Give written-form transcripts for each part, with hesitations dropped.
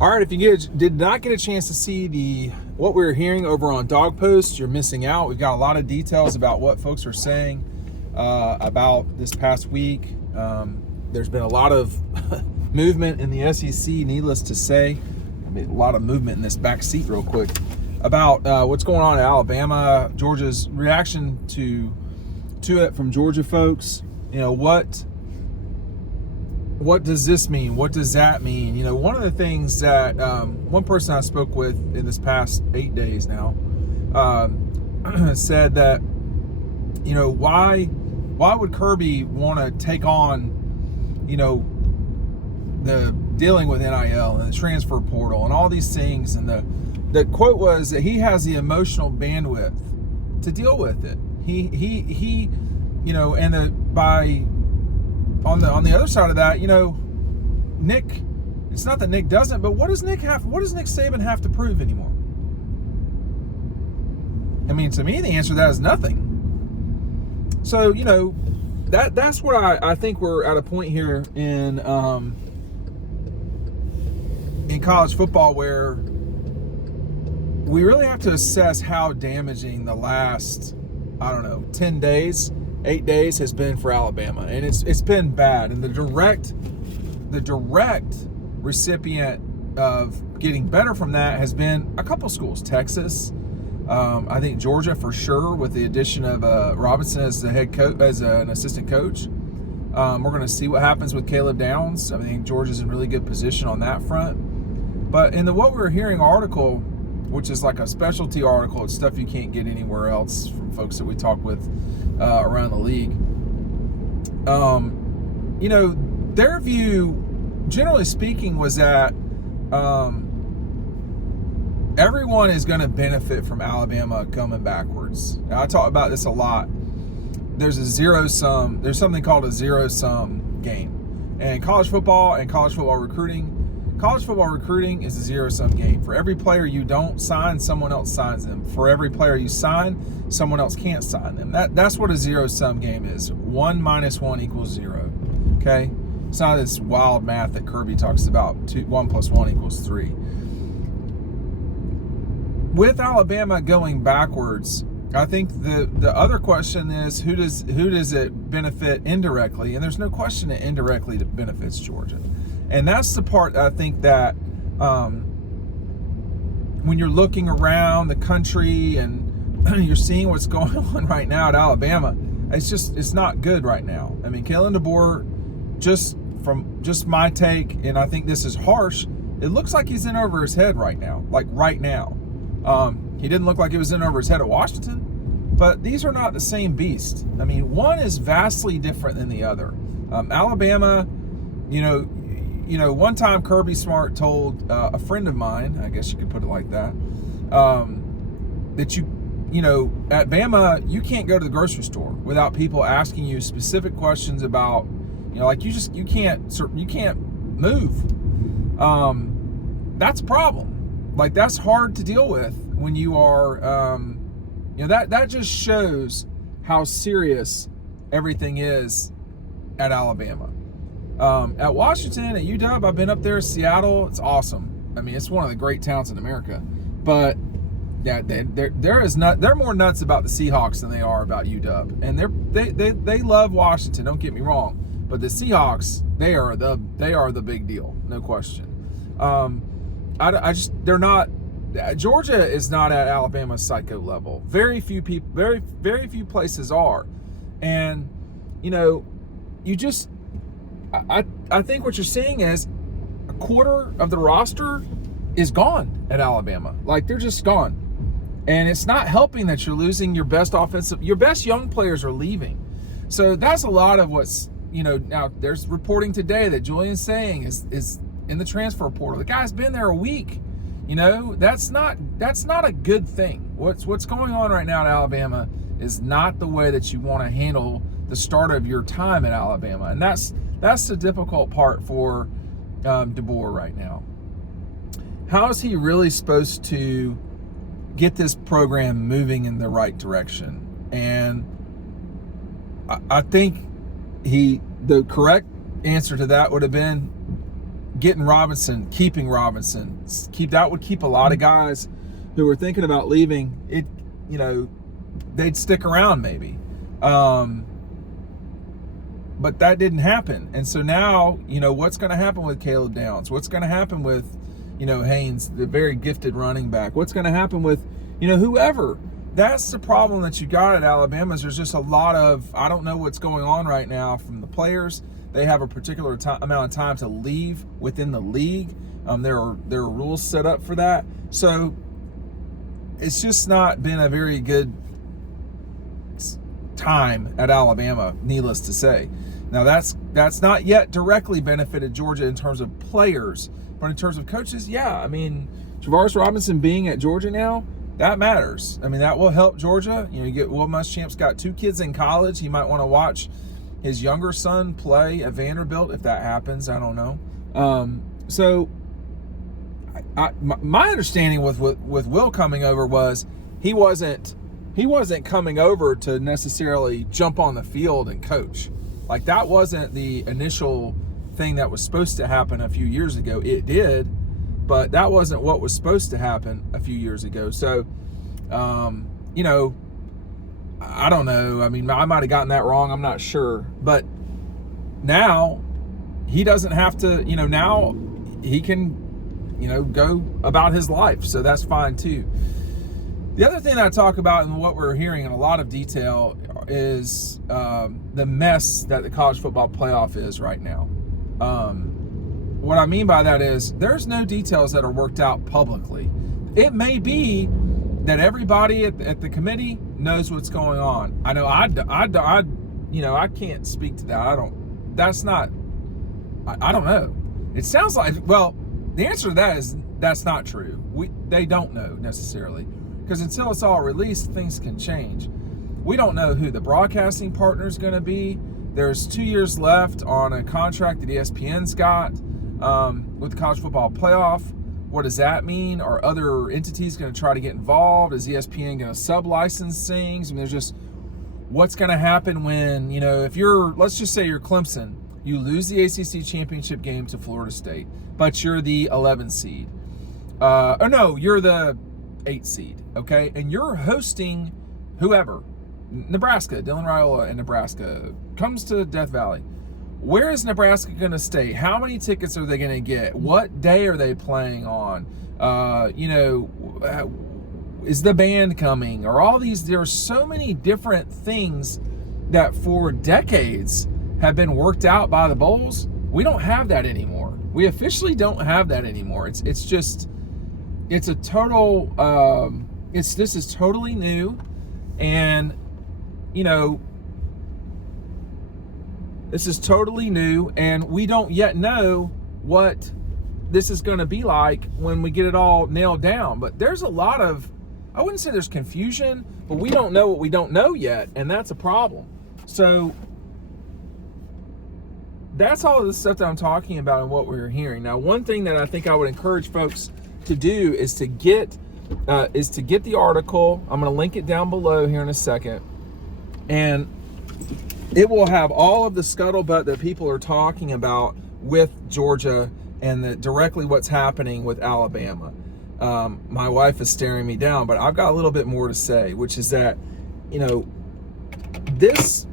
All right, if you did not get a chance to see what we were hearing over on Dawg Post, you're missing out. We've got a lot of details about what folks are saying about this past week. There's been a lot of movement in the SEC, needless to say. A lot of movement in this back seat real quick about what's going on at Alabama, Georgia's reaction to it from Georgia folks. You know, what does this mean? What does that mean? You know, one of the things that one person I spoke with in this past 8 days now said that, you know, why would Kirby want to take on, you know, the dealing with NIL and the transfer portal and all these things? And the quote was that he has the emotional bandwidth to deal with it. He you know, and on the other side of that, you know, Nick, it's not that Nick doesn't, but what does Nick Saban have to prove anymore? I mean, to me, the answer to that is nothing. So, you know, that's what I think we're at a point here in college football where we really have to assess how damaging the last, 10 days, 8 days has been for Alabama. And it's been bad. And the direct recipient of getting better from that has been a couple schools. Texas, I think Georgia for sure, with the addition of Robinson as the head coach, as an assistant coach. We're going to see what happens with Caleb Downs. I think Georgia's in really good position on that front. But in the What We're Hearing article, which is like a specialty article, it's stuff you can't get anywhere else from folks that we talk with around the league. You know, their view, generally speaking, was that everyone is going to benefit from Alabama coming backwards. Now, I talk about this a lot. There's something called a zero-sum game. And college football recruiting is a zero-sum game. For every player you don't sign, someone else signs them. For every player you sign, someone else can't sign them. That's what a zero-sum game is. 1 minus 1 equals 0. Okay? It's not this wild math that Kirby talks about. 1 plus 1 equals 3. With Alabama going backwards, I think the other question is who does it benefit indirectly? And there's no question it indirectly benefits Georgia. And that's the part I think that when you're looking around the country and you're seeing what's going on right now at Alabama, it's not good right now. I mean, Kalen DeBoer, just my take, and I think this is harsh, it looks like he's in over his head right now. Like right now. He didn't look like he was in over his head at Washington, but these are not the same beast. I mean, one is vastly different than the other. Alabama, you know, one time Kirby Smart told a friend of mine, I guess you could put it like that, that you know, at Bama, you can't go to the grocery store without people asking you specific questions about, you know, like you can't move. That's a problem. Like, that's hard to deal with when you are, you know, that just shows how serious everything is at Alabama. At Washington, at UW, I've been up there, Seattle, it's awesome. I mean, it's one of the great towns in America. But yeah, they're more nuts about the Seahawks than they are about UW. And they love Washington, don't get me wrong. But the Seahawks, they are the big deal, no question. They're not. Georgia is not at Alabama's psycho level. Very few people, very few places are, and you know, I think what you're seeing is a quarter of the roster is gone at Alabama. Like, they're just gone, and it's not helping that you're losing your best young players are leaving. So that's a lot of what's, you know. Now there's reporting today that Julian's saying is in the transfer portal. The guy's been there a week. You know, that's not a good thing. What's going on right now at Alabama is not the way that you want to handle the start of your time at Alabama. And that's the difficult part for DeBoer right now. How is he really supposed to get this program moving in the right direction? And I think the correct answer to that would have been getting Robinson, keeping Robinson, that would keep a lot of guys who were thinking about leaving. It, you know, they'd stick around maybe. But that didn't happen. And so now, you know, what's going to happen with Caleb Downs? What's going to happen with, you know, Haynes, the very gifted running back? What's going to happen with, you know, whoever? That's the problem that you got at Alabama is there's just a lot of, I don't know what's going on right now from the players. They have a particular amount of time to leave within the league. There are rules set up for that. So it's just not been a very good time at Alabama, needless to say. Now that's not yet directly benefited Georgia in terms of players, but in terms of coaches, yeah. I mean, Travaris Robinson being at Georgia now, that matters. I mean, that will help Georgia. You know, you get Will Muschamp's got 2 kids in college. He might want to watch his younger son play at Vanderbilt if that happens. I don't know. So my understanding with Will coming over was he wasn't coming over to necessarily jump on the field and coach. Like, that wasn't the initial thing that was supposed to happen a few years ago. It did, but that wasn't what was supposed to happen a few years ago. So, you know, I don't know. I mean, I might have gotten that wrong. I'm not sure. But now he doesn't have to, you know, now he can, you know, go about his life. So that's fine too. The other thing that I talk about and what we're hearing in a lot of detail is the mess that the college football playoff is right now. What I mean by that is there's no details that are worked out publicly. It may be that everybody at the committee knows what's going on. I know I you know, I can't speak to that. I don't know. It sounds like, well, the answer to that is that's not true. They don't know necessarily. Because until it's all released, things can change. We don't know who the broadcasting partner is going to be. There's 2 years left on a contract that ESPN's got with the college football playoff. What does that mean? Are other entities going to try to get involved? Is ESPN going to sub-license things? I mean, there's just what's going to happen when, you know, if let's just say you're Clemson, you lose the ACC championship game to Florida State, but you're the 11 seed. Or no, you're the 8 seed, okay? And you're hosting whoever. Nebraska, Dylan Raiola in Nebraska comes to Death Valley. Where is Nebraska going to stay? How many tickets are they going to get? What day are they playing on? You know, is the band coming? Or all these, there are so many different things that for decades have been worked out by the bowls. We don't have that anymore. We officially don't have that anymore. It's a total, this is totally new. And, you know, this is totally new, and we don't yet know what this is going to be like when we get it all nailed down. But there's a lot of, I wouldn't say there's confusion, but we don't know what we don't know yet, and that's a problem. So that's all of the stuff that I'm talking about and what we're hearing. Now, one thing that I think I would encourage folks to do is to get the article. I'm going to link it down below here in a second, and it will have all of the scuttlebutt that people are talking about with Georgia and directly what's happening with Alabama. My wife is staring me down, but I've got a little bit more to say, which is that, you know, this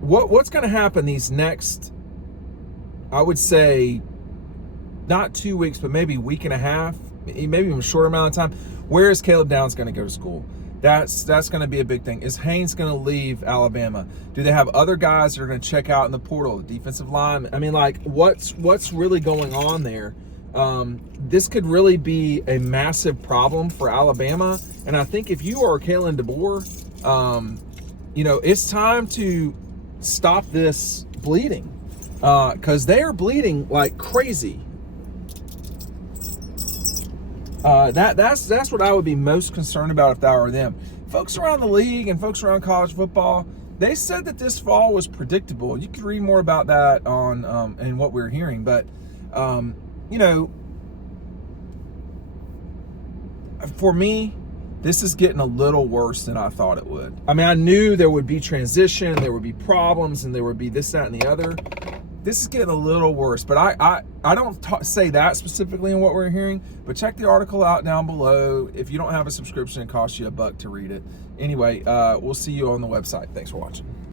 what's going to happen these next, I would say, not 2 weeks, but maybe a week and a half, maybe even a short amount of time. Where is Caleb Downs going to go to school? That's going to be a big thing. Is Haynes going to leave Alabama? Do they have other guys that are going to check out in the portal, the defensive line? I mean, like, what's really going on there? This could really be a massive problem for Alabama. And I think if you are Kalen DeBoer, you know, it's time to stop this bleeding, because they are bleeding like crazy. That's what I would be most concerned about if I were them. Folks around the league and folks around college football, they said that this fall was predictable. You can read more about that on and what we're hearing. But you know, for me, this is getting a little worse than I thought it would. I mean, I knew there would be transition, there would be problems, and there would be this, that, and the other. this is getting a little worse. But I don't say that specifically in what we're hearing, but check the article out down below. If you don't have a subscription, it costs you $1 to read it. Anyway, we'll see you on the website. Thanks for watching.